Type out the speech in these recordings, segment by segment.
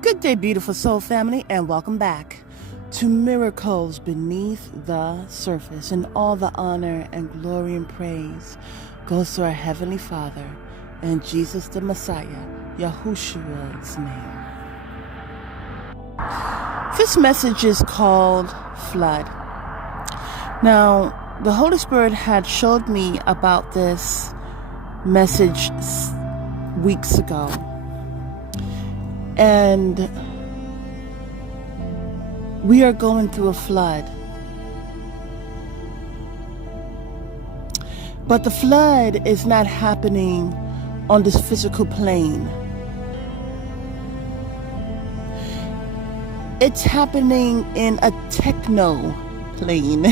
Good day, beautiful soul family, and welcome back to Miracles Beneath the Surface. And all the honor and glory and praise goes to our Heavenly Father and Jesus the Messiah, Yahushua's name. This message is called Flood. Now, the Holy Spirit had showed me about this message weeks ago. And we are going through a flood. But the flood is not happening on this physical plane. It's happening in a techno plane.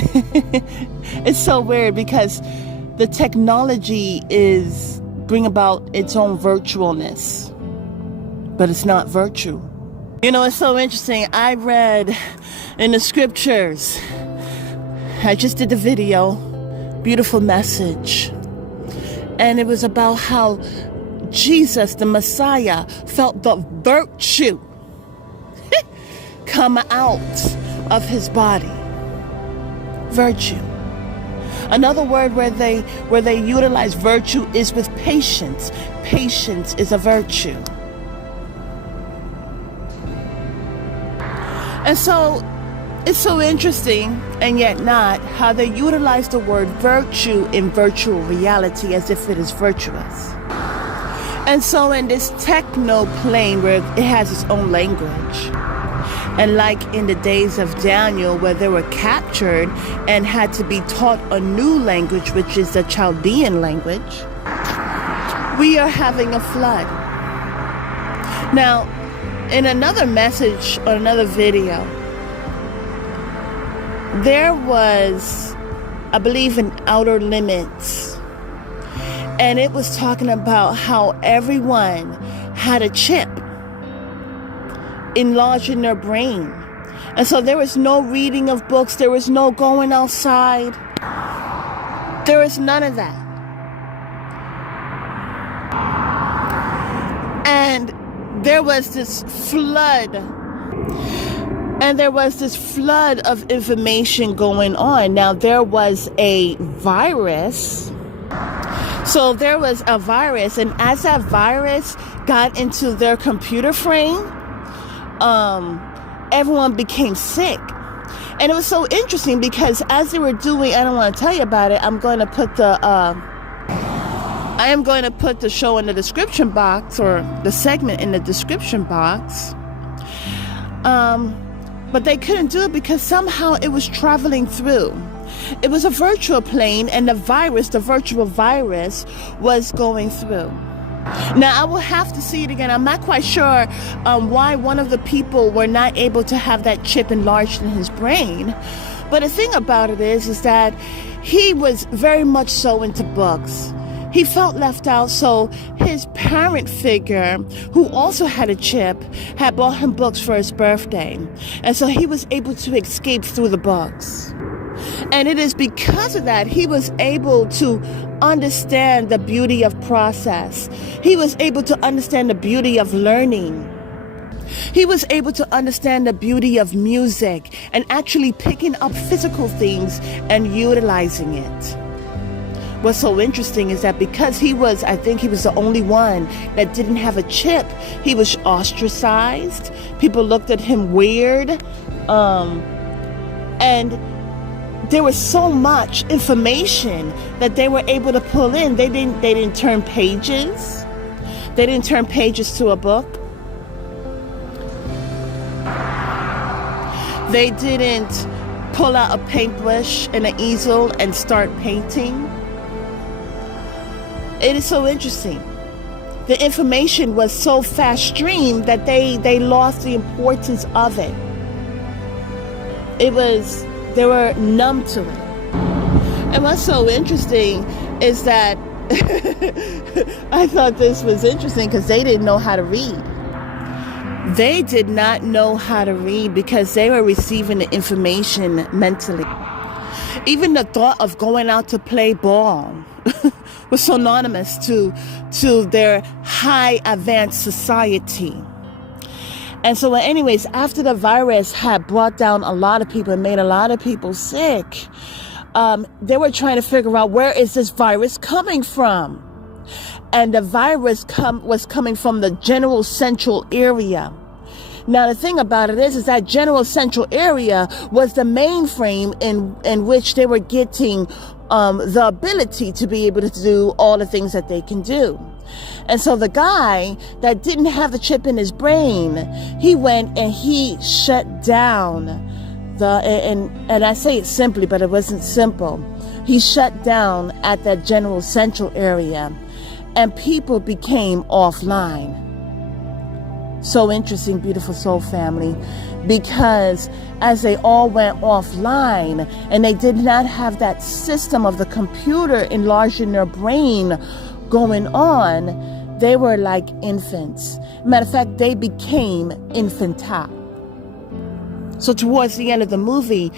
It's so weird because the technology is bring about its own virtualness. But it's not virtue. You know, it's so interesting. I read in the scriptures, I just did the video, beautiful message. And it was about how Jesus, the Messiah, felt the virtue come out of his body. Virtue. Another word where they utilize virtue is with patience. Patience is a virtue. And so, it's so interesting, and yet not, how they utilize the word virtue in virtual reality as if it is virtuous. And so in this techno plane where it has its own language, and like in the days of Daniel where they were captured and had to be taught a new language, which is the Chaldean language, we are having a flood. Now, in another message or another video, there was, I believe, an Outer Limits. And it was talking about how everyone had a chip enlarged in their brain. And so there was no reading of books. There was no going outside. There was none of that. And there was this flood, of information going on. Now, there was a virus. So there was a virus, and as that virus got into their computer frame, everyone became sick. And it was so interesting because as they were doing, I don't want to tell you about it, I am going to put the show in the description box, or the segment in the description box. But they couldn't do it because somehow it was traveling through. It was a virtual plane, and the virtual virus was going through. Now, I will have to see it again. I'm not quite sure why one of the people were not able to have that chip enlarged in his brain. But the thing about it is that he was very much so into books. He felt left out, so his parent figure, who also had a chip, had bought him books for his birthday. And so he was able to escape through the books. And it is because of that he was able to understand the beauty of process. He was able to understand the beauty of learning. He was able to understand the beauty of music and actually picking up physical things and utilizing it. What's so interesting is that because I think he was the only one that didn't have a chip, he was ostracized. People looked at him weird. And there was so much information that they were able to pull in. They didn't turn pages. They didn't turn pages to a book. They didn't pull out a paintbrush and an easel and start painting. It is so interesting. The information was so fast streamed that they lost the importance of it. They were numb to it. And what's so interesting is that I thought this was interesting because they didn't know how to read. They did not know how to read because they were receiving the information mentally. Even the thought of going out to play ball was synonymous to their high advanced society. And so anyways, after the virus had brought down a lot of people and made a lot of people sick, they were trying to figure out, where is this virus coming from? And the virus was coming from the general central area. Now, the thing about it is that general central area was the mainframe in which they were getting the ability to be able to do all the things that they can do. And so the guy that didn't have the chip in his brain, he went and he shut down and I say it simply, but it wasn't simple. He shut down at that general central area, and people became offline. So interesting, beautiful soul family, because as they all went offline and they did not have that system of the computer enlarged in their brain going on, they were like infants. Matter of fact, they became infantile. So towards the end of the movie,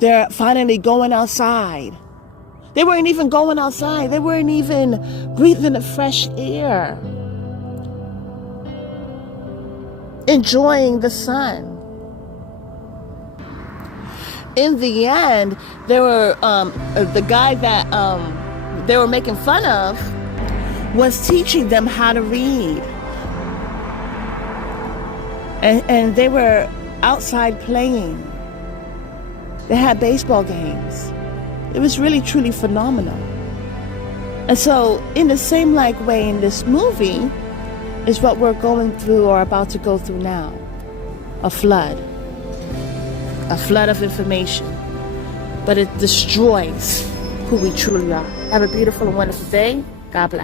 they're finally going outside. They weren't even going outside. They weren't even breathing the fresh air, enjoying the sun. In the end, they were the guy that they were making fun of was teaching them how to read, and they were outside playing. They had baseball games. It was really truly phenomenal. And so in the same like way in this movie is what we're going through or about to go through now. A flood of information, but it destroys who we truly are. Have a beautiful and wonderful day. God bless.